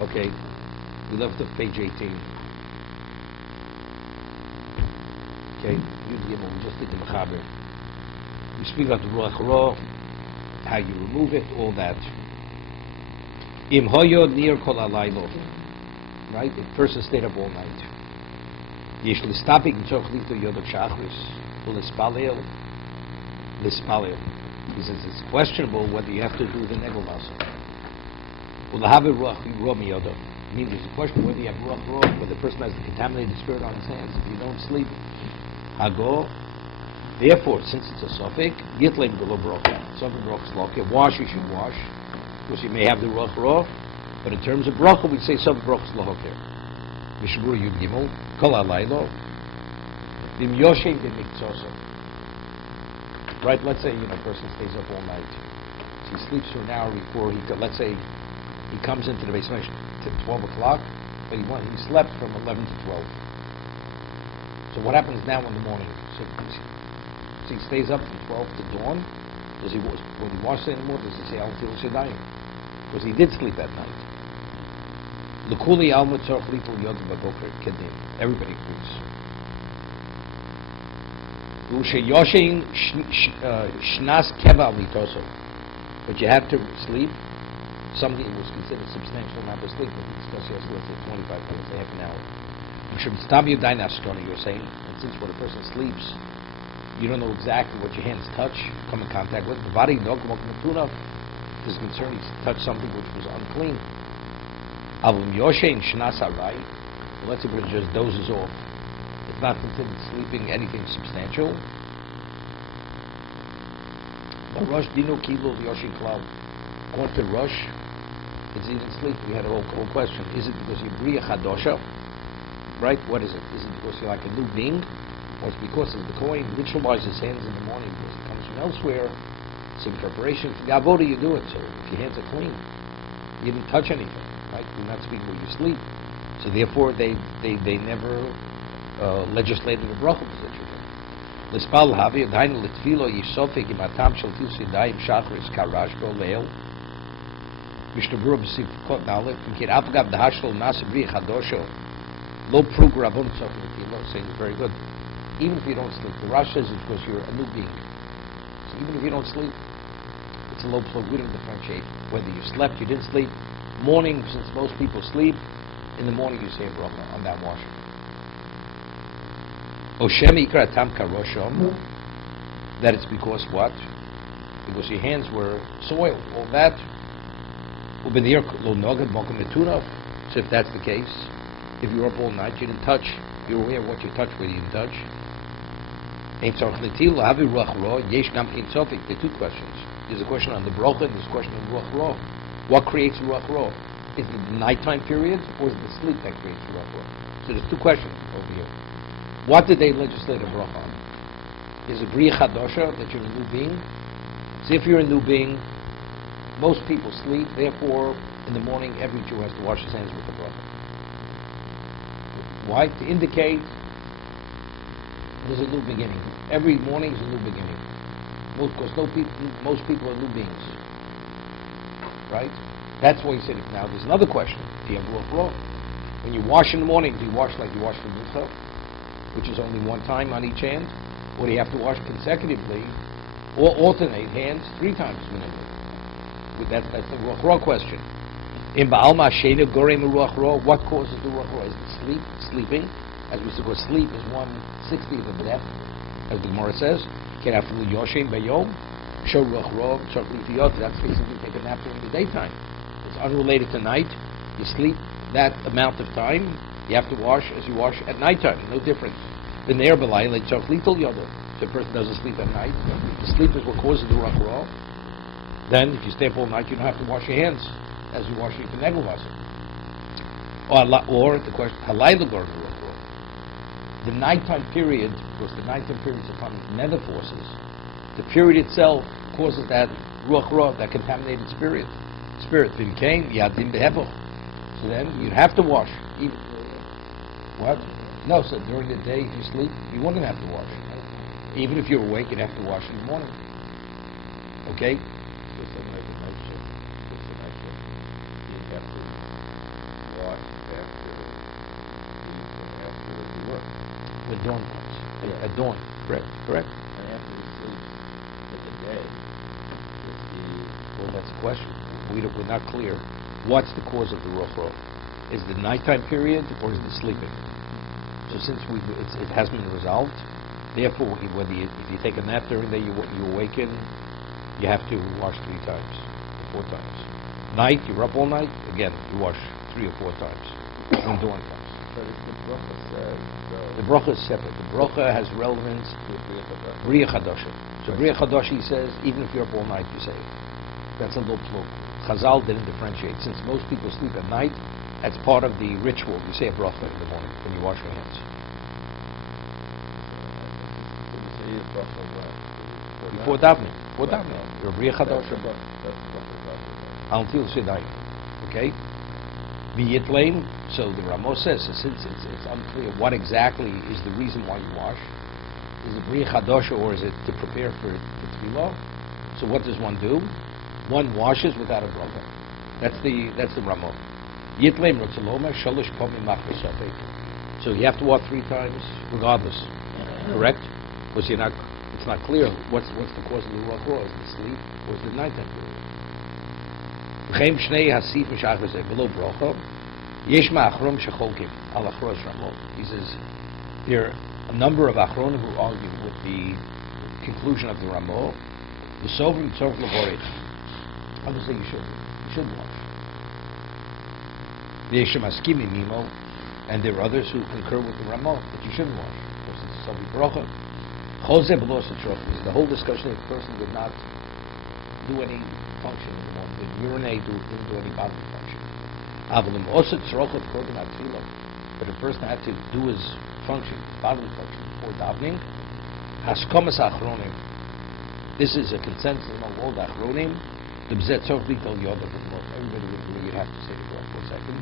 Okay, we left off page 18. Okay, we just did the Mechaber. We speak about the Ruach Ra, how you remove it, all that. Im hoyo near kol alaylo, right? If a person stayed up all night. Yesh listapik mitoch lito yodok shachris, u'lispalel, lispalel. He says it's questionable whether you have to do the negel masa. U'lahavi ruach ra miyodok. Meaning there's a question whether you have ruach ra, whether the person has the contaminated spirit on his hands. If you don't sleep, hago. Therefore, since it's a suffix, gitleim gelo brocha. Suffix brocha is lokia. Wash, you should wash, because you may have the ruach ra. But in terms of brocha, we say suffix brocha is lokia. Mishna Berura Yud Gimel kol alaylo bim yoshem b'mikzoso. Right? Let's say a person stays up all night. So he sleeps for an hour before he. Let's say he comes into the basement at 12 o'clock, but he slept from 11 to 12. So what happens now in the morning? So he stays up from 12 to dawn. When he washes in the morning, does he say Al Til Shadayim? Because he did sleep that night. L'kuli alma tzorch lipul yodem b'boker kedim. Everybody agrees. U'sheyoshin shnas keval mitoso. But you have to sleep. Something was considered substantial amount of sleep. We discussed yesterday, let's say 25 minutes, half an hour. You're saying, and since when a person sleeps, you don't know exactly what your hands touch, come in contact with. The body dog is concerned he's touched something which was unclean. Let's say when it just dozes off, it's not considered sleeping anything substantial. But Rosh Dino Kilo Yoshin Cloud. According to Rosh, it's even sleep. We had a whole question. Is it because you're Bria Chadosha? Right? What is it? Is it because you're like a new being? Or it's because the Kohen ritualizes his hands in the morning because it comes from elsewhere? It's in preparation for the Avodah you do it. So if your hands are clean, you didn't touch anything. Right? You're not speaking when you sleep. So therefore they never legislated a bracha position. L'spal havi adayin l'tfilo yisofik im atam shel tis yadayim shachris karash go leil. Mishna Berura b'sifkot nalef kimkir afgav dahashlo nasa bri chadosho lo prug rabon tzok l'tfilo. Saying it's very good. Even if you don't sleep, the Rash says it's because you're a new being. So even if you don't sleep, it's a low plug. We don't differentiate whether you slept, you didn't sleep. Morning, since most people sleep, in the morning you say a bracha on that washing. Oshem ikra tam karoshom. That it's because what? Because your hands were soiled. All that. Ubenir lo nogad mokum netunav. So if that's the case, if you were up all night, you didn't touch. You're aware of what you touched, whether you didn't touch. There are two questions. There's a question on the bracha and there's a question on ruach ra. What creates ruach ra? Is it the nighttime period or is it the sleep that creates ruach ra? So there's two questions over here. What did they legislate a bracha on? Is it bria chadosha, that you're a new being? So if you're a new being, most people sleep, therefore in the morning every Jew has to wash his hands with the bracha. Why? To indicate there's a new beginning. Every morning is a new beginning. Because most people are new beings. Right? That's why he said it. Now there's another question. Do you have ruach ra? When you wash in the morning, do you wash like you wash for mincha, which is only one time on each hand? Or do you have to wash consecutively or alternate hands 3 times minimally? That's the ruach ra question. In Ba'alma Shena Gorem Ruach Ra, what causes the Ruach Ra? Is it sleeping? As we said, because sleep is 1/60th of death, as the Gemara says. Kerafu Yoshem Bayom, Show Ruach Ra, Shokli. That's basically take a nap during the daytime. It's unrelated to night. You sleep that amount of time, you have to wash as you wash at nighttime. No difference. The Ne'er B'Layla Shokli Yodo. If a person doesn't sleep at night, the sleep is what causes the Ruach Ra. Then, if you stay up all night, you don't have to wash your hands as you wash your negel vessel. Or the question, halayla garden ruach ra. The nighttime period, because the nighttime period is upon nether forces, the period itself causes that ruach ra, that contaminated spirit. Then came yadim behepoch. So then you'd have to wash. What? No, so during the day if you sleep, you wouldn't have to wash. Even if you're awake, you'd have to wash in the morning. Okay? dawn comes. At dawn. Correct. And after you sleep for the day, Well, that's a question. We're not clear. What's the cause of the ruch? Is the nighttime period or is the sleeping? So since it has been resolved, therefore, if you take a nap during the day, you awaken, you have to wash 3 times or 4 times. Night, you're up all night, again, you wash 3 or 4 times when dawn comes. but if the bracha says, The bracha is separate. The bracha has relevance to Bria Chadasha. So Bria Chadasha says, even if you're up all night, you say it. That's a little fluke. Chazal didn't differentiate. Since most people sleep at night, that's part of the ritual. You say a bracha in the morning when you wash your hands. Before davening. Your Bria Chadasha. Until Shedai. Okay? V'yitlein, so the Ramo says, since it's unclear what exactly is the reason why you wash, is it Bria Chadasha or is it to prepare for Tefillah? So what does one do? One washes without a bracha. That's the Ramo. Yitlein Rotzaloma, Shalosh Pomim Machar Safek. So you have to wash 3 times regardless. Correct? Because it's not clear what's the cause of the ruach, is it sleep or is it nighttime period? V'chein shnei hasif mishach v'zeh below bracha yesh ma'achrom shecholkim al achros Ramo. He says there are a number of achronim who argue with the conclusion of the Ramo. The sovrim tzorch levorit. Others say you should wash. The Yeshem Askimi Mimo, and there are others who concur with the Ramo that you shouldn't wash because it's a bracha. Chose below the whole discussion if a person did not do any function in the morning, didn't urinate, didn't do any bodily function. But a person had to do his function, bodily function, before davening. Haskomas achronim. This is a consensus among all the achronim. The bzet tzorch b'kol yoda b'mot. Everybody would agree you have to say the bracha for a second.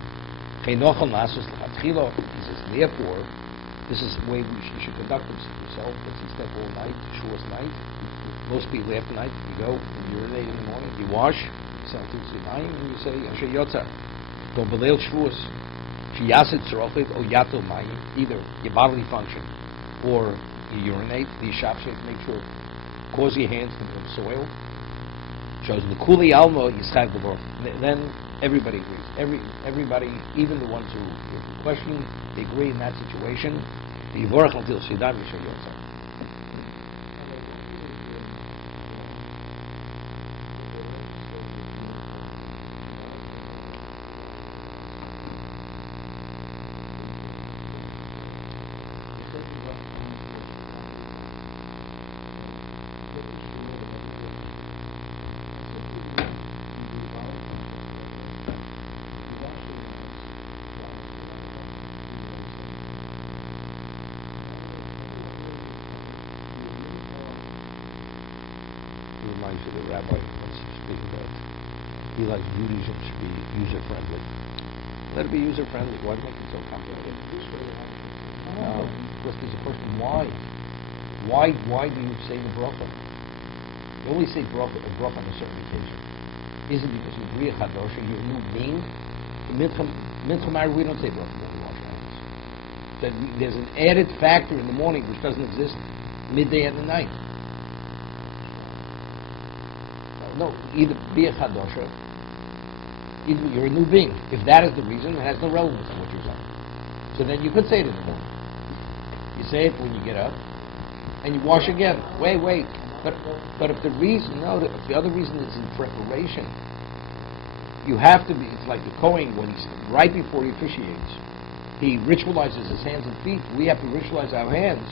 Cheinochel nasus l'chatchila. He says, therefore, this is the way you should conduct yourself. It's a step all night, shortest night. Most people after night, you go, you urinate in the morning, you wash, you say until Sinayim, and you say, Asher Yotzar. Don't belil shvuos. Shiyasid tzorochet o yato mayim. Either your bodily function or you urinate, the shapshet, make sure, cause your hands to become soil. Shows the kuli almo yischayv l'vor. Then everybody agrees. Everybody, even the ones who are questioning, they agree in that situation. The yivorach until shidam yishay yotzar. Reminds you of the rabbi once speaking that he likes beauty should be user-friendly. Let it be user-friendly. Why make it so complicated? No, because there's a question. Why do you say the bracha? You only say bracha on a certain occasion. Is it because you're Bria Chadasha, you're a new being? In Mincha we don't say bracha when we wash our hands. That there's an added factor in the morning which doesn't exist midday and the night. No, either be a chadasha, either you're a new being. If that is the reason, it has no relevance to what you're saying. So then you could say it in the morning. You say it when you get up, and you wash again. Wait. But if the reason, if the other reason is in preparation, you have to be. It's like the Kohen when he's right before he officiates, he ritualizes his hands and feet. We have to ritualize our hands,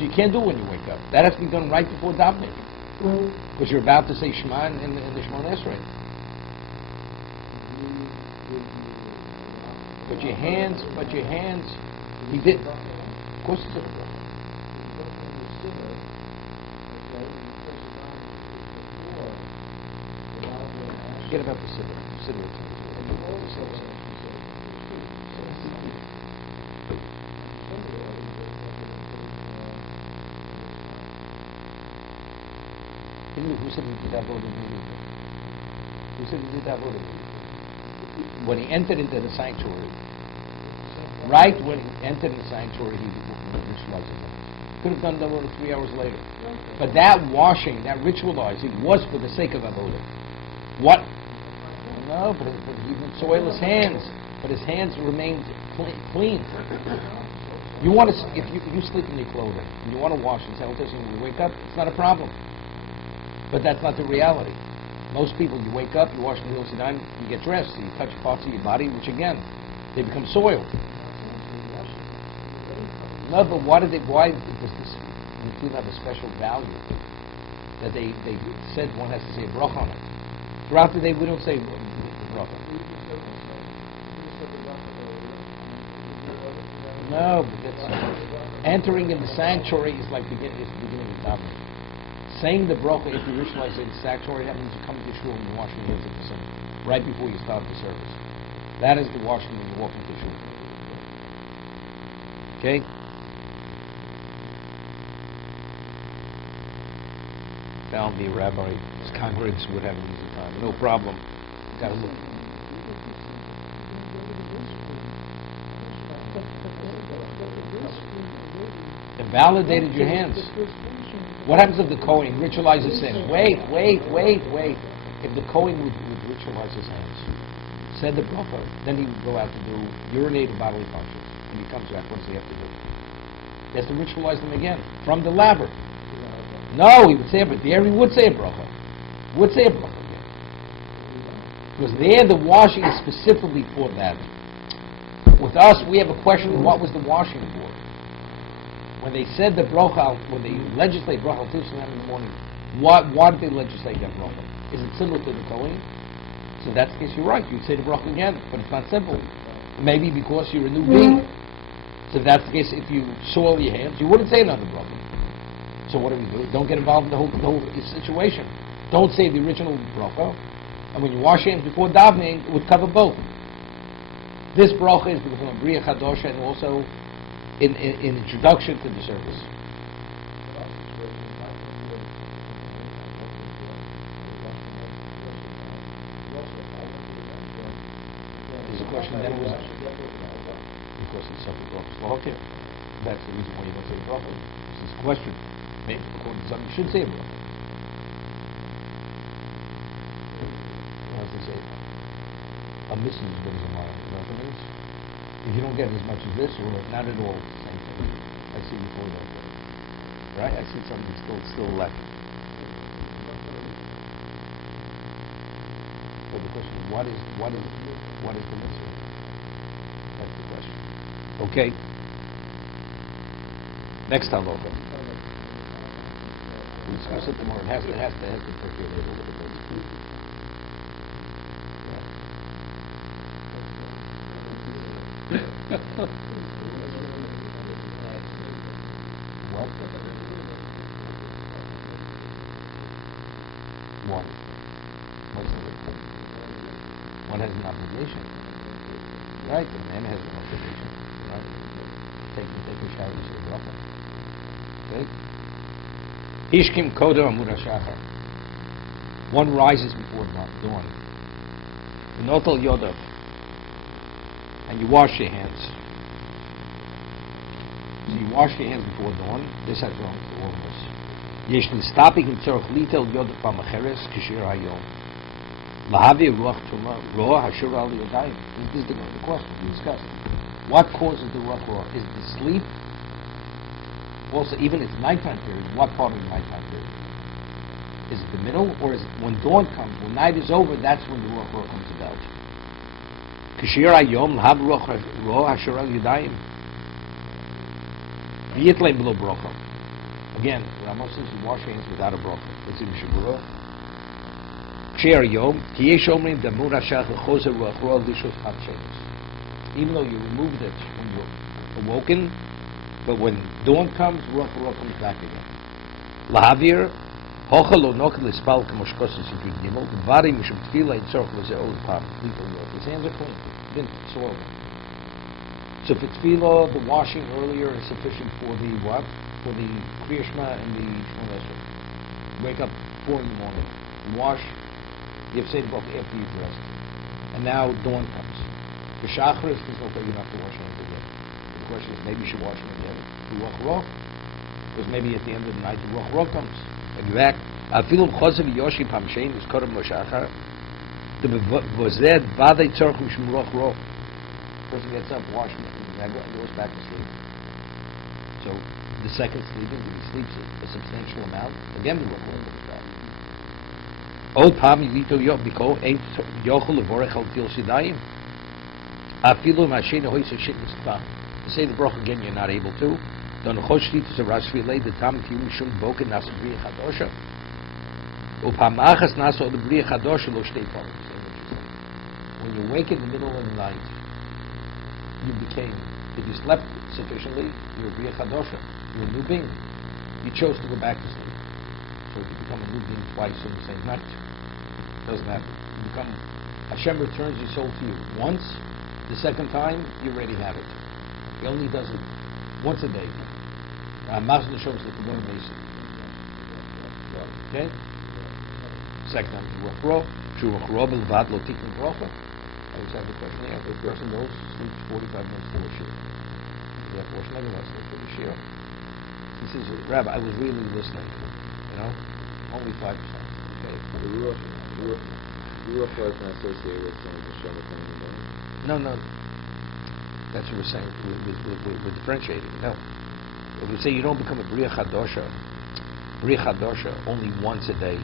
so you can't do it when you wake up. That has to be done right before davening. Because you're about to say Shema in the Shemona Esrei. But your hands, he did. Of course he took a bracha. Forget about the siddur. Who said he did that vote immediately? Who said he did that vote immediately? When he entered into the sanctuary, right when he entered the sanctuary, he ritualized his Could have done that only 3 hours later. But that washing, that ritualizing, was for the sake of avodah. What? No, but he would soil his hands, but his hands remained clean. You want to, if you sleep in your clothing and you want to wash and say, "Listen, when you wake up, it's not a problem." But that's not the reality. Most people, you wake up, you wash the wheels, and you get dressed, so you touch parts of your body, which again, they become soiled. No, but why does this food have a special value that they said one has to say a bracha on it? Throughout the day, we don't say bracha. No, but that's, entering in the sanctuary is like the beginning of davening. Saying the bracha, if you ritualize in the sanctuary, that means you come to shul and you wash your hands at the sink right before you start the service. That is the washing when you walk into shul. Okay? Found me a rabbi. His congregants would have an easy time. No problem. Got to look. Invalidated your hands. What happens if the Kohen ritualizes sin? Wait. If the Kohen would ritualize his hands, said the bracha, then he would go out to do urinated bodily functions. And he comes back, what does he have to do? He has to ritualize them again from the laver. No, he would say it, but there he would say a bracha. Would say a bracha again. Because there the washing is specifically for that. With us, we have a question, what was the washing for? When they said the bracha, when they legislate bracha till in the morning, why did they legislate that bracha? Is it similar to the Kohen? So that's the case, you're right, you'd say the bracha again, but it's not simple. Maybe because you're a new being. So if that's the case, if you soil your hands, you wouldn't say another bracha. So what do we do? Don't get involved in the whole situation. Don't say the original bracha, and when you wash your hands before davening, it would cover both. This bracha is because of Bria Chadosha and also in introduction to the service. There's a question then was because it's something bracha. Okay, that's the reason why you don't say bracha. This is a question. Maybe according to some, you should say a bracha. As they say, a missing is good as a mile. You know what I mean? If you don't get as much as this, or not at all, it's the same thing. I see before that. Right? I see something still left. So the question is, what is the mitzvah? That's the question. Okay. Next halacha. We'll discuss it tomorrow. It has to take a little bit. What? One. What's the difference? One has an obligation. Right? The man has an obligation. Right? Taking shower is a bracha. Okay? Hishkim koda amud hashachar. One rises before dawn. Notel yodav. And you wash your hands. So you wash your hands before dawn. This has wrong to all of us. Yeshli stopping in tzorach litel yodav pamacheres kishir hayom. Lahavi ruach tuma roah hashur al yodayim. This is the question we discussed. What causes the ruach roah? Is it the sleep? Also, even if it's nighttime period, what part of the nighttime period? Is it the middle, or is it when dawn comes, when night is over, that's when the ruach roah comes about? Kishir hayom lahav ruach roah hashur al yodayim. V'yitlei below bracha. Again, Ramos says you wash your hands without a bracha. It's in Mishna Berura. Kishir hayom kiyesh omrim damur hashach lechozer ruach roah lishos chat. Even though you removed it when you're awoken, but when dawn comes, ruach roah comes back again. Lahavir hochel lo nokel lispal k'moshkosis yud gimel v'vari mishum tefila yitzorch l'zeh od pam. His hands are clean. Didn't soil them. So for tefillah, the washing earlier is sufficient for the what? For the Kriya Shema and the Shema Esrei. Wake up 4 in the morning, wash. You have to say the book after you've dressed, and now dawn comes. For Shacharis, there's no way you have to wash your hands again. The question is, maybe you should wash them again. You walk raw. Because maybe at the end of the night the ruach comes and you act. Afilu b'chosav yoshi pamshein is kodem l'shachar. The v'zed v'adei tzorch mishum ruach roch. Person gets up, washes, and goes back to sleep. So the second sleeping, if he sleeps a substantial amount, again the ruach comes back. Od pam yito yobiko ein yochel levorech al til sidayim. Afilu mashein hoyse shitnis tva. To say the bracha again, you're not able to. Don choshti to rashvilei the tam kiyum mishum boken nas b'riya chadosha. Upamachas nas od b'riya chadosha lo shtei parim. When you wake in the middle of the night, you became, if you slept sufficiently, you're a b'riya chadosha. You're a new being. You chose to go back to sleep. So you become a new being twice in the same night. Doesn't happen. You become, Hashem returns your soul to you once. The second time, you already have it. He only does it once a day. Mazda shows that the one basis. Okay? Second time, Ruach Ro. Ruach Ro Belvad Lo Tikun Bracha. I just have the question here. If a person goes, sleeps 45 minutes for a shir. That portion of the sleep for the shir. He says, Rabbi, I was really listening. Only 5%. Okay. The Ruach Ro is not associated with some of the Shabbat in the morning? No. That's what we're saying. We're differentiating. No. If we say you don't become a B'riya Chadosha only once a day,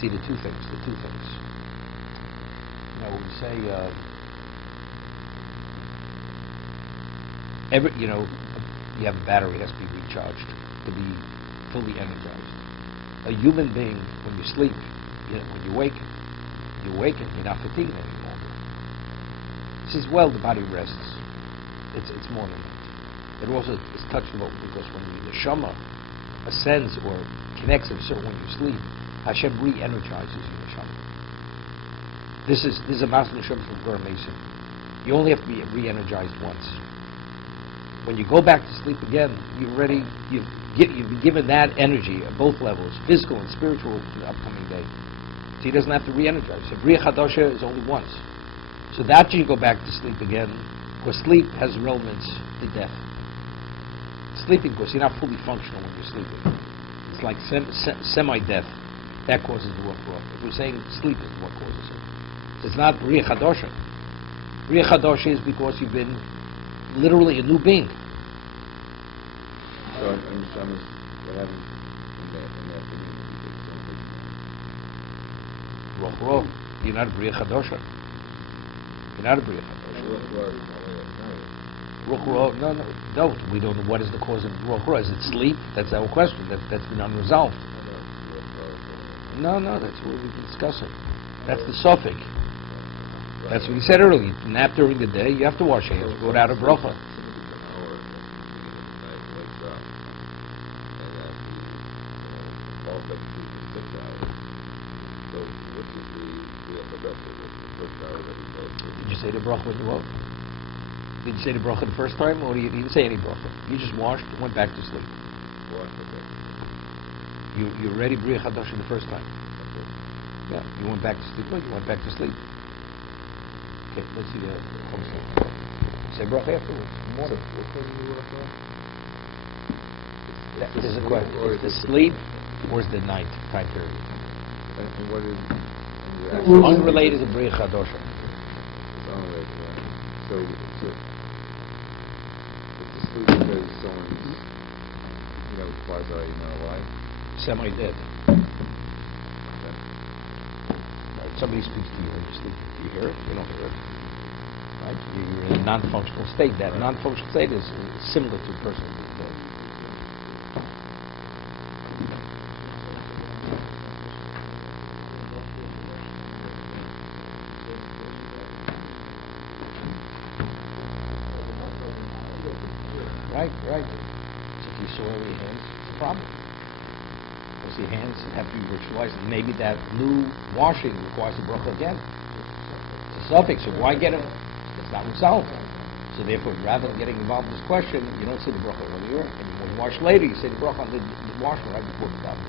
see the two things. We say you have a battery has to be recharged to be fully energized. A human being, when you sleep, when you wake, you're not fatigued any longer. He says, well, the body rests. It's more than that. It also is touched about because when the neshama ascends or connects with certain when you sleep, Hashem re-energizes your neshama. This is a master neshama from Gur Mason. You only have to be re-energized once. When you go back to sleep again, you've been given that energy at both levels, physical and spiritual, for the upcoming day. So he doesn't have to re-energize. So B'riya Chadosha is only once. So that you go back to sleep again. Because sleep has relevance to death. Sleeping, because you're not fully functional when you're sleeping. It's like semi-death. That causes the ruach ro. If we're saying sleep is what causes it. So it's not B'riya Chadosha. B'riya Chadosha is because you've been literally a new being. So in the Shamas, what happens in the afternoon? Ruach ro. You're not B'riya Chadosha. You're not a B'riya Chadosha. Ruach ro, no. We don't know what is the cause of Ruach ro. Is it sleep? That's our question. That's been unresolved. No, that's what we've been discussing. That's the suffix. That's what he said earlier. You nap during the day, you have to wash your hands, go out of bracha. Did you say the bracha when you woke? Did you say the bracha the first time, or you didn't say any bracha? You just washed and went back to sleep. You already B'riya Chadosha the first time. Yeah, you went back to sleep. Good, you went back to sleep. Okay, let's see the say bracha afterwards. Morning. That is a question. Is the sleep or is the night time period? And what is unrelated to B'riya Chadosha? It's unrelated, right? So it's a sleep because someone's, quasi, alive? Semi-dead. Okay. Somebody speaks to you when you sleep. You hear it? You don't hear it. Right? You're in a non-functional state. That non-functional state is similar to a person who's dead. Right. So if you soil your hands, it's a problem. Because your hands have to be ritualized. Maybe that new washing requires a bracha again. It's a suffix, so why get it? It's not resolved. So therefore, rather than getting involved in this question, you don't say the bracha earlier, and when you wash later, you say the bracha on the washing right before the problem.